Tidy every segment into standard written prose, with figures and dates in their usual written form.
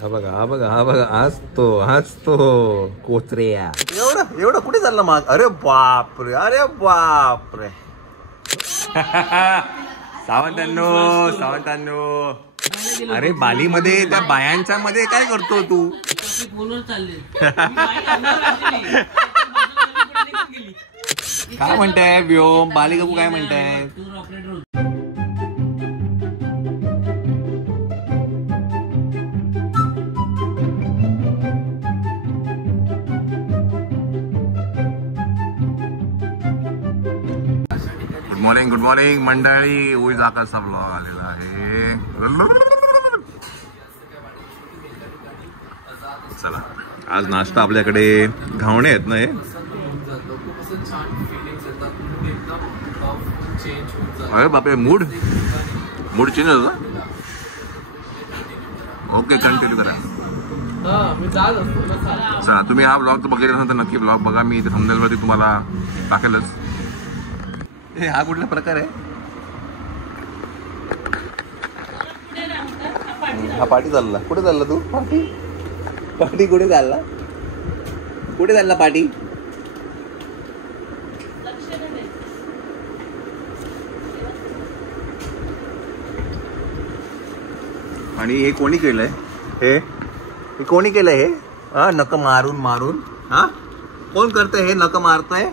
हा बघा हा बघा हा बघा हाच तो कोचऱ्या. एवढं एवढं कुठे चाललं माग? अरे बापरे अरे बापरे. सावंतांनो अरे बालीमध्ये त्या बायांच्या मध्ये काय करतो तू? काय म्हणताय व्योम? बाली काकू काय म्हणताय? गुड मॉर्निंग मंडळी. उईज आकाशचा ब्लॉग आलेला आहे. चला आज नाश्ता आपल्याकडे घावणे आहेत ना. हे अरे बापरे मूड चेंज होता. ओके कंटिन्यू करा. चला तुम्ही हा ब्लॉग तर बघितला नसेल तर नक्की ब्लॉग बघा. मी इथे थंबनेलवरती तुम्हाला टाकेलच. हा कुठला प्रकार आहे? हा पार्टी चालला. कुठे चालला तू? पार्टी कुठे चालला? कुठे चालला पार्टी? आणि हे कोणी केलंय? हे कोणी केलंय? हे हा नख मारून हा कोण करतंय? हे नख मारतंय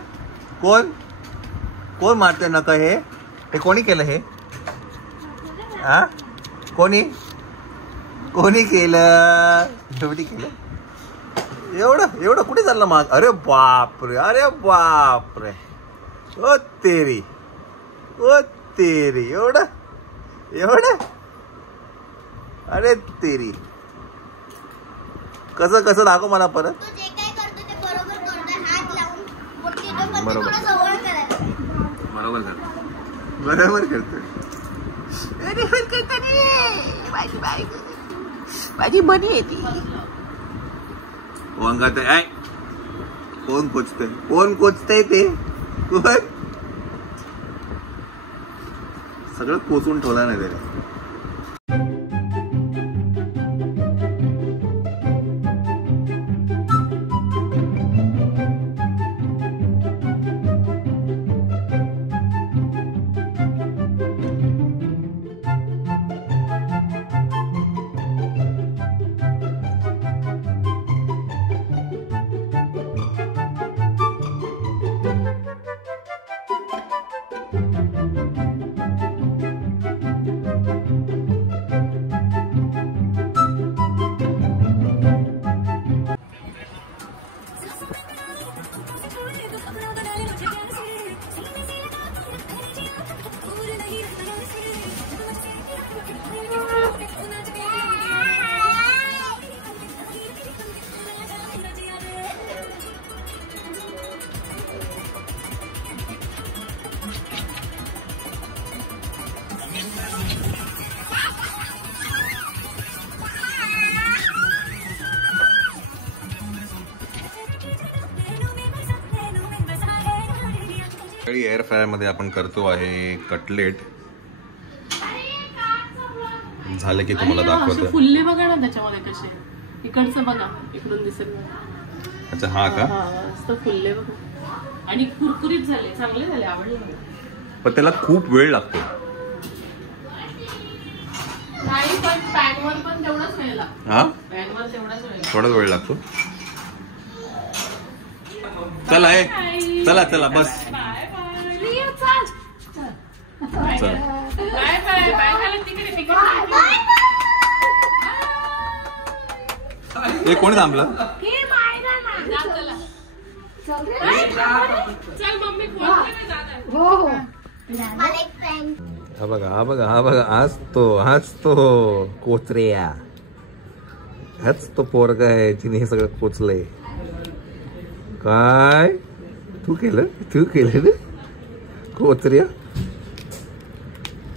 कोण मारतंय नका? हे कोणी केलं? हे हा कोणी केलं? शेवटी केलं. एवढं कुठे चाललं माग? अरे बापरे अरे बापरे. ओ तेरी एवढं अरे तेरी. कसं दाखव मला परत. बरोबर करतोय. माझी बनी आहे ती. अंगात आहे. कोण कोचतंय ते? कोण सगळं कोचून ठेवला नाही त्याला. एअर फ्रायर मध्ये आपण करतो आहे कटलेट. झाले की तुम्हाला दाखवतो. फुल्ले बघा ना त्याच्यामध्ये कसे. इकडचं बघा इकडून दिसत. अच्छा हा का? मस्त फुल्ले बघा आणि कुरकुरीत झाले. चांगले झाले. आवडले मला. पण त्याला खूप वेळ लागतो. नाही पण पॅनवर पण तेवढाच वेळ लागतो. हा पॅनवर थोडाच वेळ लागतो. चला बस. हे कोणी थांबलं? हा बघा हाच तो कोचऱ्या. हाच तो पोरगा आहे जिने हे सगळं कोचलंय. काय तू केलं ना कोचऱ्या?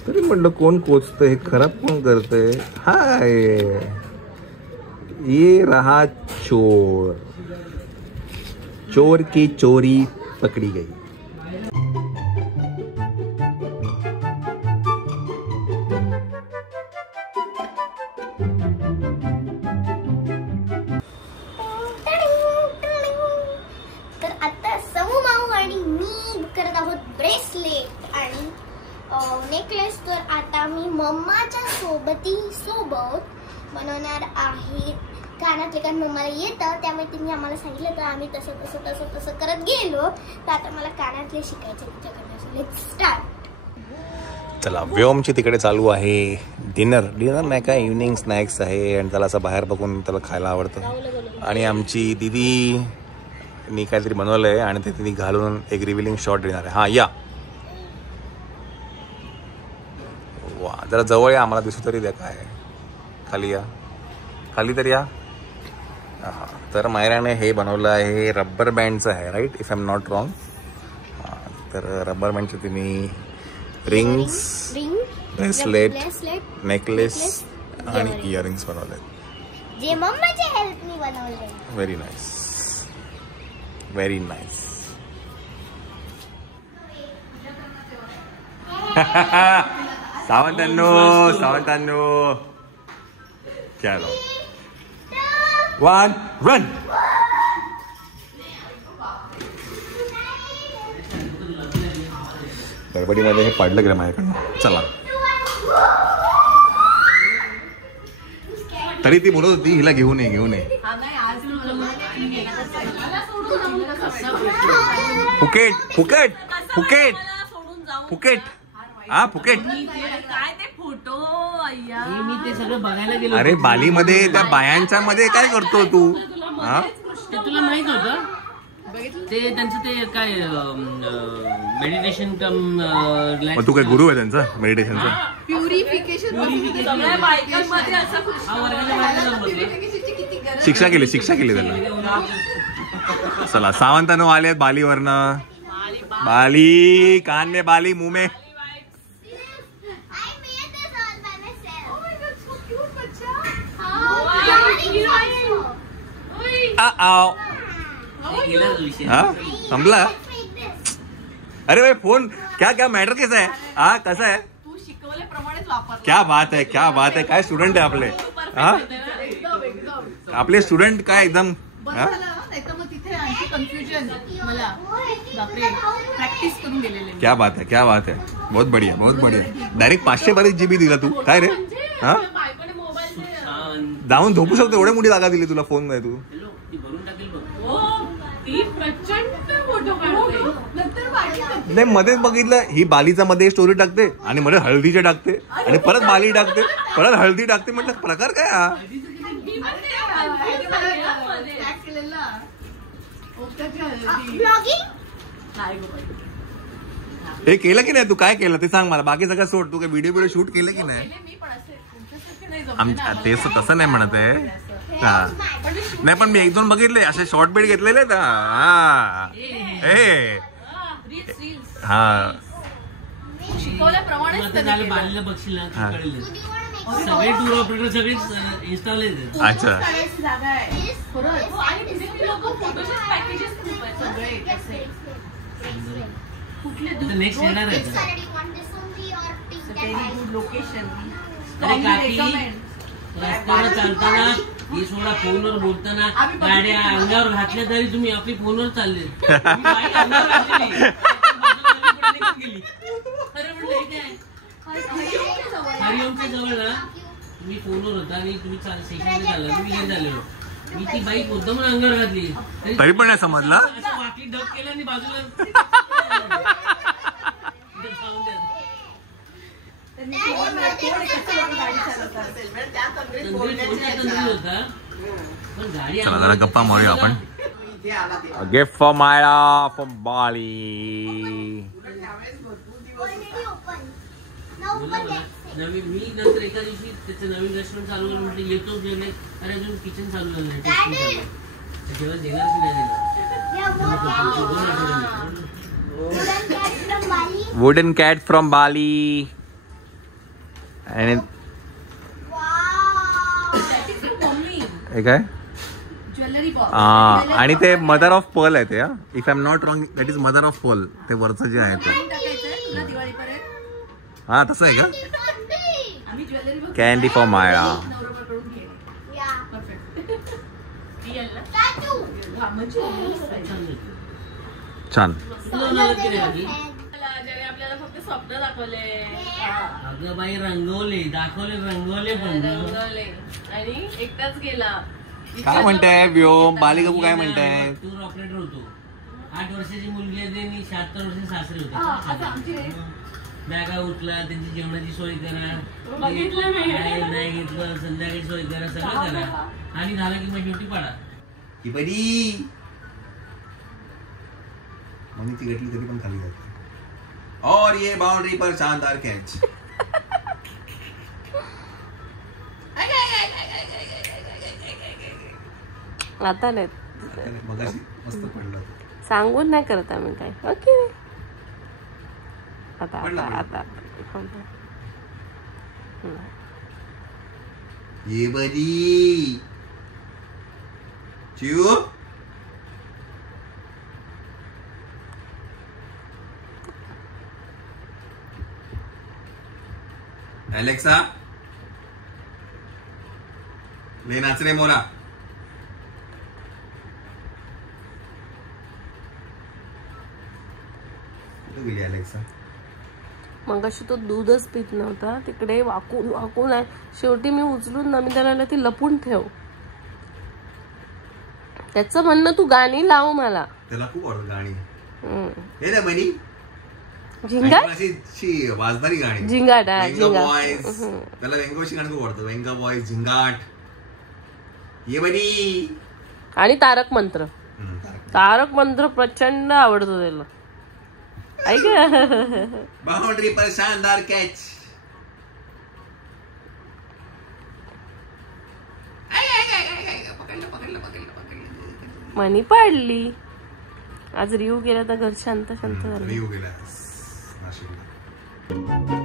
तरी म्हणलं कोण कोचतंय? खराब कोण करतंय? हाय ये रहा चोर की चोरी पकड़ी गई. सोबत बनवणार आहे कानातले, कारण मम्माला येतं त्यामुळे तिने आम्हाला सांगितलं तर आम्ही तसं करत गेलो. तर आता मला कानातले शिकायचे तिच्याकडनं. Let's start. चला व्योमची तिकडे चालू आहे डिनर नाही का, इव्हनिंग स्नॅक्स आहे आणि त्याला असं बाहेर बघून त्याला खायला आवडतं. आणि आमची दीदीनी काहीतरी बनवलं आहे आणि ते तिने घालून एक रिव्हिलिंग शॉट देणार आहे. हां या, वा जरा जवळ या, आम्हाला दिसू तरी द्या काय. खाली या, खाली तर या. हां तर मायराने हे बनवलं आहे, रबर बँडचं आहे right, if I am not wrong. तर रबर बँडचं तिने रिंग्स, ब्रेसलेट, नेकलेस आणि इयरिंग्स बनवले जे मम्माच्या हेल्पनी बनवले. Very nice, very nice. सावंतांनो चलो 1 रन. गडबडीमध्ये हे पडलं गेलं माझ्याकडनं. चला तरी ती बोलत होती हिला घेऊन ये फुकेट फुकेट फुकेट फुकेट. हा फुकेट. अरे बालीमध्ये त्या बायांच्या मध्ये काय करतो तू? हा ते तुला माहित होतं? ते त्यांचं ते काय मेडिटेशन कम. तू काय गुरु आहे त्यांचा मेडिटेशनचा? शिक्षा केली त्यांना. चला सावंतानो आले बालीवरनं. बाली कान में बाली मुंह में. संपला. अरे भाई फोन क्या मैटर कैसा है? हा कसा आहे? तू शिकवल्याप्रमाणेच वापर. क्या बात है काय स्टुडंट आहे आपले. हा आपले स्टुडंट काय एकदम. क्या बात है बहुत बढ़िया डायरेक्ट 512 GB दिला तू काय रे. हा जाऊन झोपू शकतो एवढी मोठी जागा दिली तुला फोन मध्ये. तू नाही मध्ये बघितलं ही बालीचा मध्ये स्टोरी टाकते आणि मध्ये हळदीचे टाकते आणि परत बाली टाकते परत हळदी टाकते. म्हटलं प्रकार काय हा. हे केलं की नाही तू? काय केलं ते सांग मला. बाकी सगळं सोड. तू काय व्हिडिओ शूट केलं की नाही? तसं नाही म्हणत आहे. हा नाही पण मी 1-2 बघितले असे शॉर्ट बीट घेतलेले. हा शिकवल्याप्रमाणेच सगळे टूर ऑपरेटर सगळेच इन्स्टॉल आहेत. अच्छा नेक्स्ट येणार आहे. रस्त्यावर चालताना ही सोडा फोनवर बोलताना गाड्या अंगावर घातल्या तरी तुम्ही आपली फोनवर चालले. हरिओमच्या जवळ ना तुम्ही फोनवर होता आणि तुम्ही सेशन चालला. तुम्ही हे झालेलो मी ती बाईक होतं म्हणून अंगावर घातली तरी पण नाही समजला. वाटली डब केलं आणि बाजूला चला जरा गप्पा मारूया आपण. गिफ्ट फॉर मायरा फ्रॉम बाली. नवीन मी नंतर एका दिवशी त्याचं नवीन रेस्टॉरंट चालू झालं म्हटलं येतो जेवणे. अरे अजून किचन चालू झालं नाही. जेव्हा देणार की नाही देणार. वुडन कॅट फ्रॉम बाली. आणि हे काय आणि ते मदर ऑफ पर्ल आहे ते. If I am not wrong that is mother of pearl. ते वरचं जे आहे ते. हा तसं आहे का? Candy for Myra. छान. आपल्याला फक्त स्वप्न दाखवले. अगं बाई रंगवले पण रंगवले आणि एकटाच गेला. काय म्हणताय व्योम बालिकाबू काय म्हणताय? टूर ऑपरेटर होतो. 8 वर्षाची मुलगी आहे आणि 76 वर्षाचे सासरे असं आमची होते. बॅगा उठला, त्यांची जेवणाची सोय करा, बघितलं मी. नाही घेतलं, संध्याकाळी सोय करा, सगळं करा आणि झालं की मग शेवटी पाडा. की बरी मनीची गटली तरी पण खाली जाते. और ये बाउंड्री पर शानदार कॅच. आता नाही मगाशी मस्त पडलं. सांगून नाही करत आम्ही काय. ओके आता पडला, आता पडला. आता ये बरी चिऊ. एलेक्सा ले नाचरे मोरा. कुठे गेली एलेक्सा? मगाशी तो दूधच पित नव्हता, तिकडे वाकून वाकून आहे. शेवटी मी उचलून नमिताला ती लपून ठेव. त्याचं म्हणणं तू गाणी लाव मला. त्याला खूप आवडत गाणी. हे ना बनी झिंगाट अशी वाजणारी गाणी. झिंगाट वेंगा बॉयज. त्याला वेंगाची गाणी खूप आवडतं. वेंगा बॉयज, झिंगाट. ये बनी आणि तारक मंत्र. तारक मंत्र प्रचंड आवडतो त्याला. ऐक बाउंड्री पर शानदार कॅच. मनी पाडली. आज रिव्ह्यू गेला तर घर शांत शांत झालं. रिव्ह्यू गेला नाशिकला.